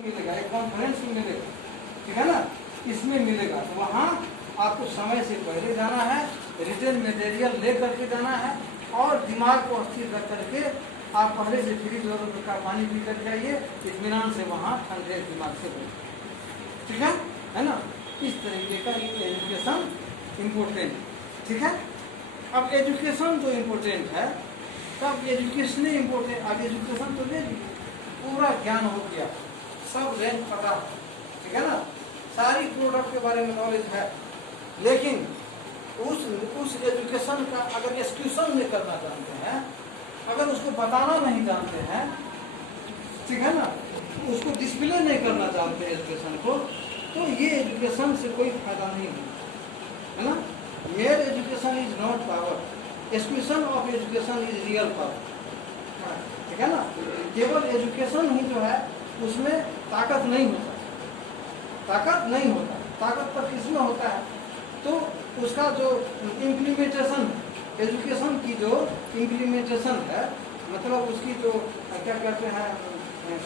मिलेगा, एक कॉन्फ्रेंस में मिलेगा, ठीक है ना, इसमें मिलेगा। तो वहाँ आपको समय से पहले जाना है, रिटर्न मटेरियल ले करके जाना है और दिमाग को स्थिर रख करके आप पहले से फ्रिज का पानी पी कर जाइए, इत्मीनान से वहाँ ठंडे दिमाग से बैठिए, ठीक है ना। इस तरीके का ये एजुकेशन इम्पोर्टेंट, ठीक है। अब एजुकेशन जो इम्पोर्टेंट है, तब एजुकेशन ही इम्पोर्टेंट। अब एजुकेशन तो ले लीजिए, पूरा ज्ञान हो गया, सब रेंज पता, ठीक है ना, सारी प्रोडक्ट के बारे में नॉलेज है, लेकिन उस एजुकेशन का अगर एक्सक्यूशन नहीं करना जानते हैं, अगर उसको बताना नहीं जानते हैं, ठीक है ना, उसको डिस्प्ले नहीं करना जानते एजुकेशन को, तो ये एजुकेशन से कोई फायदा नहीं होगा, है ना। Mayor education is not power, execution of education is real power, ठीक है ना। केवल एजुकेशन ही जो है उसमें ताकत नहीं होता, ताकत पर किसमें होता है, तो उसका जो इम्प्लीमेंटेशन, एजुकेशन की जो इम्प्लीमेंटेशन है, मतलब उसकी जो क्या कहते हैं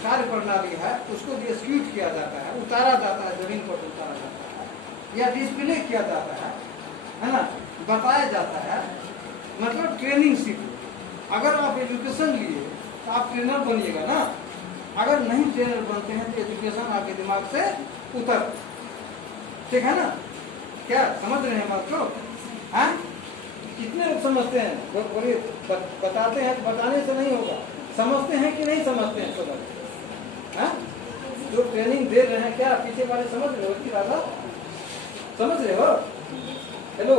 कार्य प्रणाली है, उसको भी एक्सक्यूट किया जाता है, उतारा जाता है, जमीन पर उतारा जाता है या डिस्प्ले किया जाता है ना, बताया जाता है, मतलब ट्रेनिंग सीखो। अगर आप एजुकेशन लिए तो आप ट्रेनर बनिएगा ना, अगर नहीं ट्रेनर बनते हैं तो एजुकेशन आपके दिमाग से उतर, ठीक है ना। क्या समझ रहे हैं बात को? हाँ, कितने लोग समझते हैं? बोलिए, बताते हैं तो बताने से नहीं होगा, समझते हैं कि नहीं समझते हैं? समझ, हाँ, जो ट्रेनिंग दे रहे हैं, क्या पीछे वाले समझ रहे हो कि राधा समझ रहे हो? हेलो,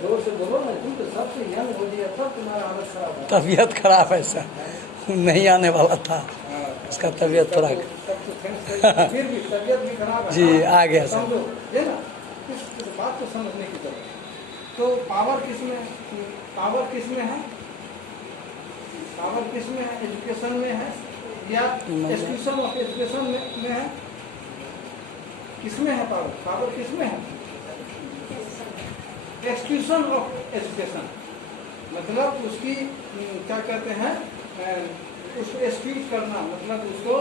जोर से बोलो ना, तुम तो सबसे यंग हो गया, तब तुम्हारा हालत खराब है। तबीयत खराब है सर, नहीं आने वाला था, उसका तबीयत थोड़ा फिर भी तबीयत भी खराब है जी, आ गया सर। समझो ये ना, इस बात को समझने की जरूरत। तो पावर किसमें है? पावर किसमें है? एजुकेशन में है या एक्सक्यूशन ऑफ एजुकेशन में है? किसमें है पावर? पावर किसमें है? एक्सक्यूशन ऑफ एजुकेशन, मतलब उसकी क्या कहते हैं, उसको एक्सक्यूट करना, मतलब उसको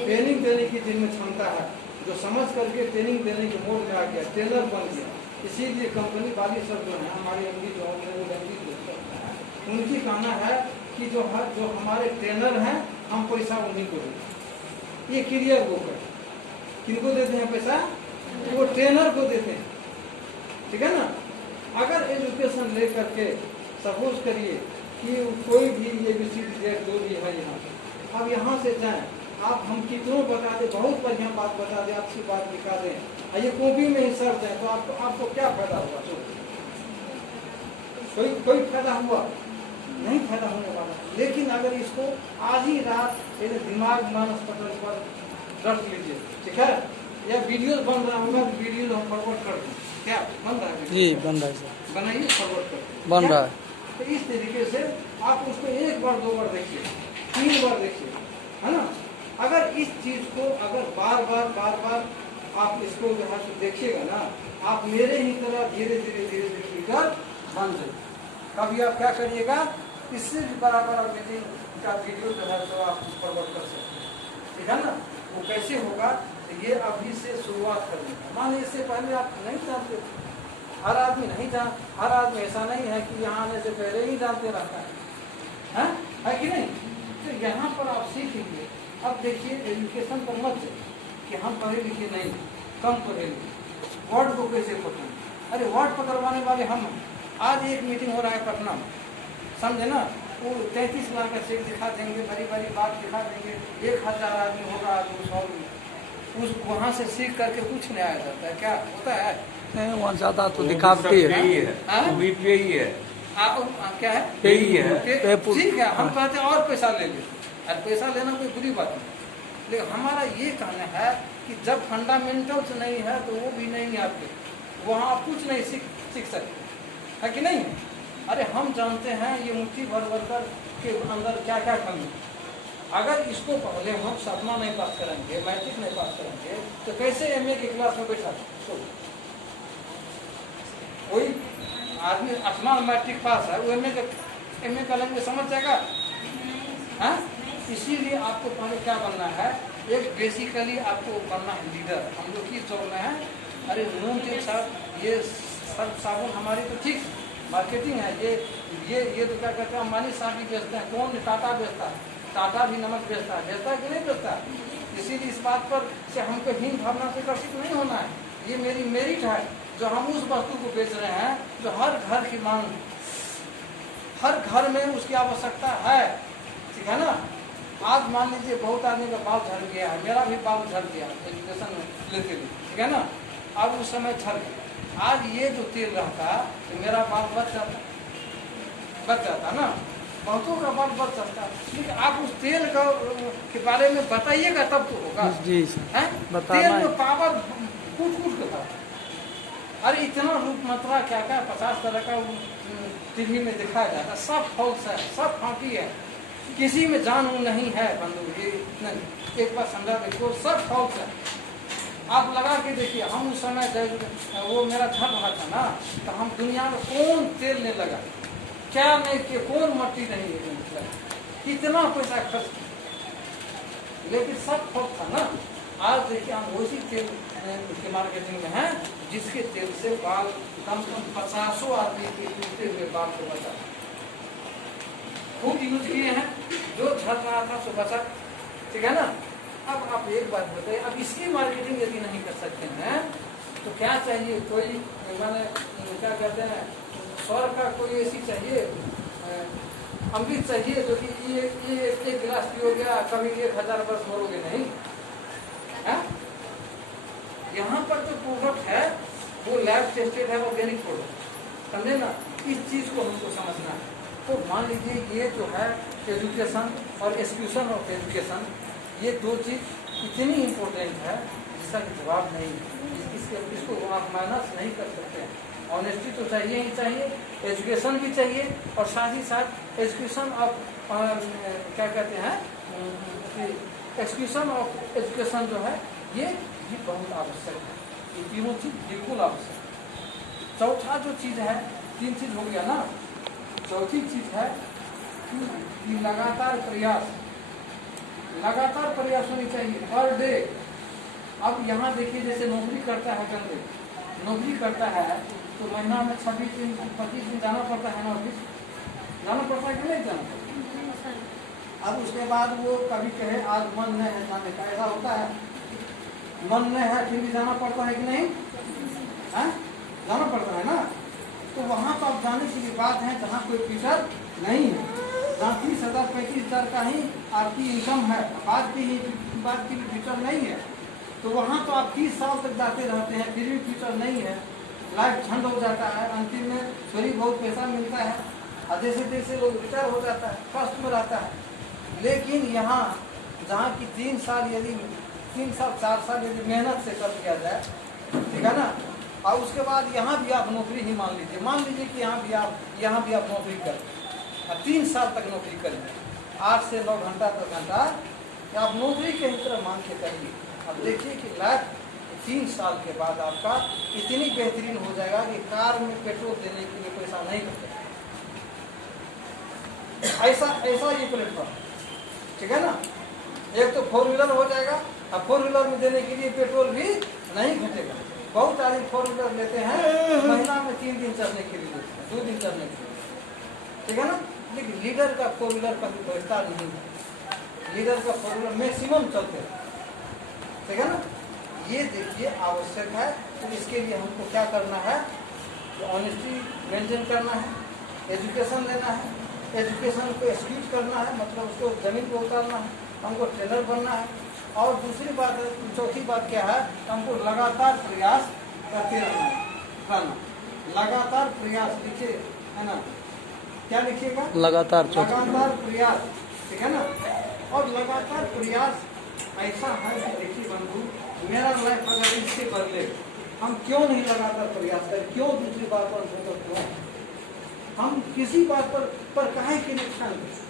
ट्रेनिंग देने की जिनमें क्षमता है, जो समझ करके ट्रेनिंग देने के मोड में आ गया, ट्रेनर बन गया। इसीलिए कंपनी वाली सब जो है, हमारे एमडी जो है, उनकी कहना है कि जो हमारे ट्रेनर हैं, हम पैसा उन्हीं को देते। ये क्लियर वो है, किनको देते हैं पैसा? वो ट्रेनर को देते हैं, ठीक है ना। अगर एजुकेशन ले करके सपोज करिए कि कोई भी ABCD जो भी है यहाँ, अब यहाँ से जाएं, आप हम कितनों बता दें, बहुत बढ़िया बात बता दें, अच्छी बात दिखा दें, ये कॉपी में ही सर दें, तो आपको क्या फायदा हुआ? तो कोई फायदा हुआ नहीं, फायदा होने वाला। लेकिन अगर इसको आज ही रात दिमाग मानस पटल पर रख लीजिए, ठीक है, या वीडियो बन रहा होगा, वीडियो हम फॉरवर्ड कर दें, क्या बन रहा है? जी बन रहा है सर, बनाइए, फॉरवर्ड कर, बन रहा है। तो इस तरीके से आप उसको एक बार, दो बार देखिए, 3 बार देखिए, है ना। अगर इस चीज को अगर बार बार आप इसको जो है देखिएगा ना, आप मेरे ही तरह धीरे धीरे लीडर बन जाइए। कभी आप क्या करिएगा, इससे भी बराबर मीटिंग का वीडियो जो है तो आप फॉरवर्ड कर सकते हैं, ठीक है ना। वो कैसे होगा, ये अभी से शुरुआत करनी है। मान लीजिए इससे पहले आप नहीं जानते, हर आदमी नहीं हर आदमी ऐसा नहीं है कि यहाँ आने से पहले ही जानते रहता है कि नहीं। तो यहाँ पर आप सीखेंगे। अब देखिए, एजुकेशन पर मत जाइए कि हम पढ़े लिखे नहीं, कम पढ़े लिखे, वर्ड को कैसे पकड़ें। अरे वर्ड पकड़वाने वाले हम हैं। आज एक मीटिंग हो रहा है पटना में, समझे ना, वो 33 लाख का चेक दिखा देंगे, बड़ी बड़ी बात दिखा देंगे, 1000 आदमी होगा, आदमी 100 उस वहाँ से सीख करके कुछ नहीं आया जाता है। क्या होता है वहाँ ज़्यादा तो दिखावटी है, क्या है, ठीक है। हम कहते हैं और पैसा ले लीजिए, और पैसा लेना कोई बुरी बात नहीं, लेकिन हमारा ये कहना है कि जब फंडामेंटल्स नहीं है तो वो भी नहीं है आपके, वहाँ आप कुछ नहीं सीख सकते, है कि नहीं। अरे हम जानते हैं ये मुट्ठी भर कर के अंदर क्या क्या कमी। अगर इसको पहले हम सपना नहीं पास करेंगे, मैट्रिक नहीं पास करेंगे, तो कैसे MA की क्लास में बैठा? कोई आदमी आसमान मैट्रिक पास है, वो MA का लैंग्वेज समझ जाएगा? हाँ, इसीलिए आपको पहले क्या बनना है, एक बेसिकली आपको बनना है लीडर। हम लोग किस दौर में हैं, अरे नून तेल साहब, ये सर्फ साबुन हमारी तो ठीक मार्केटिंग है, ये तो क्या कहते हैं, अंबानी साहब भी बेचते हैं, कौन टाटा बेचता है, टाटा भी नमक बेचता है कि नहीं बेचता है। इसीलिए इस बात पर से हमको हीन भावना से आकर्षित नहीं होना है। ये मेरी मेरिट है जो हम उस वस्तु को बेच रहे हैं जो हर घर की मांग, हर घर में उसकी आवश्यकता है, ठीक है ना। आज मान लीजिए बहुत आदमी का बाल झड़ गया है, मेरा भी बाल झड़ गया एजुकेशन लेते हुए, ठीक है ना। अब उस समय झड़ गया, आज ये जो तेल रहता तो मेरा बाल बच जाता ना, बहुतों का बाल बच जाता। लेकिन आप उस तेल का के बारे में बताइएगा तब तो होगा जी है। तेल में पावर कूट के था, अरे इतना रूप मात्रा क्या क्या 50 तरह का टीवी में दिखाया जाता, सब फॉल्स है, सब फांकी है, किसी में जान नहीं है बंधु, ये नहीं, एक बार समझा देखो, सब फॉल्स है। आप लगा के देखिए, हम उस समय वो मेरा झड़ रहा था ना, तो हम दुनिया में कौन तेल नहीं लगा, क्या नहीं कि कौन मट्टी नहीं है, कितना पैसा खर्च, लेकिन सब फॉल्स था ना। आज देखिए हम उसी तेल के मार्केटिंग में हैं जिसके तेल से बाल कम से कम 50 आदमी के टूटे हुए बाल को बचा, खूब यूज किए हैं, जो झड़ रहा था सो बचा, ठीक है ना। अब आप एक बात बताइए, अब इसकी मार्केटिंग यदि नहीं कर सकते हैं तो क्या चाहिए, कोई मैंने क्या कहते हैं स्वर्ग का कोई ऐसी चाहिए अमृत चाहिए जो कि ये एक गिलास पियोगे कभी 1000 वर्ष मरोगे नहीं है। यहाँ पर जो प्रोडक्ट है वो लैब टेस्टेड है, ऑर्गेनिक प्रोडक्ट, समझे ना। इस चीज को हमको समझना है। तो मान लीजिए ये जो है एजुकेशन और एक्सक्यूशन ऑफ एजुकेशन, ये दो चीज इतनी इम्पोर्टेंट है जिसका जवाब नहीं है, इसको आप माइनस नहीं कर सकते हैं। ऑनेस्टी तो चाहिए ही चाहिए, एजुकेशन भी चाहिए, और साथ ही साथ एजुकेशन ऑफ क्या कहते हैं, एक्सक्यूशन ऑफ एजुकेशन जो है ये भी बहुत आवश्यक है। ये तीनों चीज बिल्कुल आवश्यक है। चौथा जो चीज है, 3 चीज हो गया ना, चौथी चीज है कि लगातार प्रयास होनी चाहिए पर डे। अब यहाँ देखिए, जैसे नौकरी करता है बंदे, नौकरी करता है तो महीना में 26 दिन 25 दिन जाना पड़ता है ना, ऑफिस जाना पड़ता है कि नहीं जाना पड़ता। अब उसके बाद वो कभी कहे आज मन नहीं है जाने का, ऐसा होता है, मन नहीं है फिर भी जाना पड़ता है कि नहीं है, जाना पड़ता है ना। तो वहाँ तो आप जाने की बात है जहाँ कोई टीचर नहीं है, जहाँ 30,000 35,000 का ही आपकी इनकम है, बात की भी फ्यूचर नहीं है, तो वहाँ तो आप 30 साल तक जाते रहते हैं फिर भी फ्यूचर नहीं है, लाइफ झंड हो जाता है, अंतिम में थोड़ी बहुत पैसा मिलता है और जैसे जैसे लोग रिटायर हो जाता है, कष्ट में रहता है। लेकिन यहाँ जहाँ की 3 साल यदि 4 साल यदि मेहनत से कर दिया जाए, ठीक है ना, और उसके बाद यहाँ भी आप नौकरी ही मान लीजिए कि यहाँ भी आप नौकरी करें और 3 साल तक नौकरी करें, 8 से 9 घंटा 10 घंटा, आप नौकरी के ही तरह मान के करिए। अब देखिए कि लाइफ 3 साल के बाद आपका इतनी बेहतरीन हो जाएगा कि कार में पेट्रोल देने के लिए पैसा नहीं बचेगा। ऐसा ये प्लेटफॉर्म, ठीक है ना। एक तो 4 व्हीलर हो जाएगा, अब 4 व्हीलर में देने के लिए पेट्रोल भी नहीं घटेगा। बहुत आदमी 4 व्हीलर लेते हैं, महीना में 3 दिन चलने के लिए लेते हैं, 2 दिन चलने के लिए, ठीक है ना। लेकिन लीडर का 4 व्हीलर का कोई पैसा नहीं है, लीडर का 4 व्हीलर मैक्सिमम चलते हैं, ठीक है ना। ये देखिए आवश्यक है। तो इसके लिए हमको क्या करना है, तो ऑनेस्टी मेंटेन करना है, एजुकेशन लेना है, एजुकेशन को एक्सक्यूट करना है, मतलब उसको जमीन पर उतारना है, हमको ट्रेनर बनना है। और दूसरी बात, चौथी बात क्या है, हमको लगातार प्रयास करते रहना, लगातार प्रयास, लिखिए है ना, क्या लिखिएगा, लगातार प्रयास, ठीक है ना। और लगातार प्रयास ऐसा है कि देखिए बंधु, मेरा लाइफ अगर इससे बदले, हम क्यों नहीं लगातार प्रयास करें, क्यों दूसरी बात पर क्यों हम किसी बात पर काहे के नुकसान करें,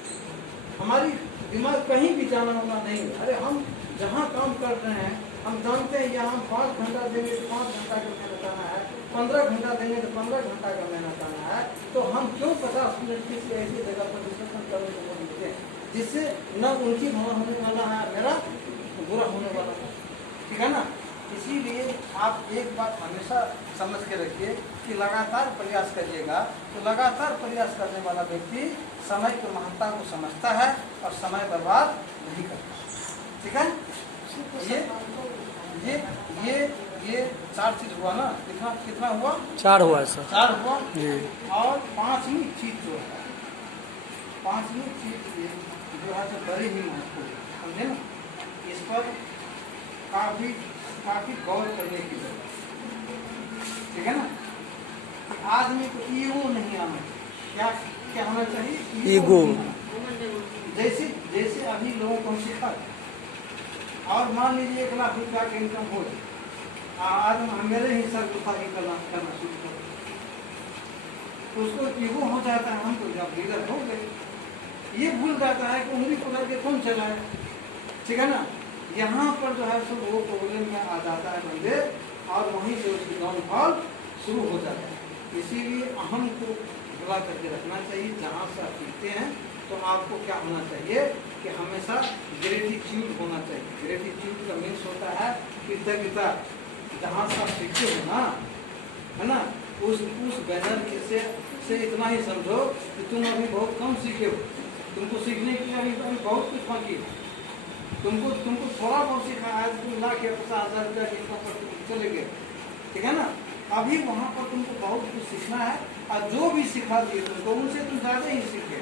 हमारी दिमाग कहीं भी जाना होना नहीं है। अरे हम जहाँ काम कर रहे हैं, हम जानते हैं यहाँ हम 5 घंटा देंगे तो 5 घंटा का मेहनत आना है, 15 घंटा देंगे तो 15 घंटा का मेहनत आना है, तो हम क्यों 50 मिनट किसी ऐसी जगह पर डिस्कशन करने को बोलेंगे। जिससे न उनकी भला होने वाला है, मेरा बुरा होने वाला है, ठीक है ना। इसीलिए आप एक बात हमेशा समझ के रखिए कि लगातार प्रयास करिएगा, तो लगातार प्रयास करने वाला व्यक्ति समय की महत्ता को समझता है और समय बर्बाद नहीं करता, ठीक है। ये 4 चीज हुआ ना, कितना हुआ? 4 हुआ सर। 4 हुआ जी। और 5वीं चीज जो है, 5वीं चीज जो है तो बड़ी ही महत्वपूर्ण, समझे ना। इस पर काफी गौर करने की जरूरत, ठीक है ना। आदमी को ईगो नहीं आना चाहिए। क्या होना चाहिए? ईगो। जैसे अभी लोगों को हम सिखा और मान लीजिए 1 लाख रुपया का इनकम हो, आज मेरे ही सर गुस्ताखी करना शुरू कर, तो उसको ईगो हो जाता है, हम तो जब लीडर हो गए, ये भूल जाता है कि उंगली पकड़ के कौन चलाए, ठीक है ना। यहाँ पर जो है सो वो प्रॉब्लम में आ जाता है बंदे, और वहीं से उसकी डाउनफॉल शुरू हो जाता है। इसीलिए अहम को बुला करके रखना चाहिए। जहाँ से आप सीखते हैं तो आपको क्या होना चाहिए कि हमेशा ग्रेटिट्यूड होना चाहिए। ग्रेटिट्यूड का मीन्स होता है कृतज्ञता। जहाँ से आप सीखते हो ना, है ना, उस बैनर से इतना ही समझो कि तुम अभी बहुत कम सीखे हो, तुमको सीखने के लिए अभी बहुत कुछ बाकी है। तुमको थोड़ा बहुत सीखा, आज तुम 1 लाख या 50,000 रुपया की इनकम पर चले गए, ठीक है ना। अभी वहाँ पर तुमको बहुत कुछ सीखना है, और जो भी सिखा दिए तुमको उनसे तुम ज़्यादा ही सीखे,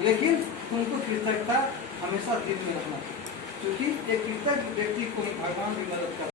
लेकिन तुमको कृतज्ञता हमेशा दिल में रखना चाहिए, क्योंकि एक कृतज्ञ व्यक्ति को ही भगवान भी मदद करता है।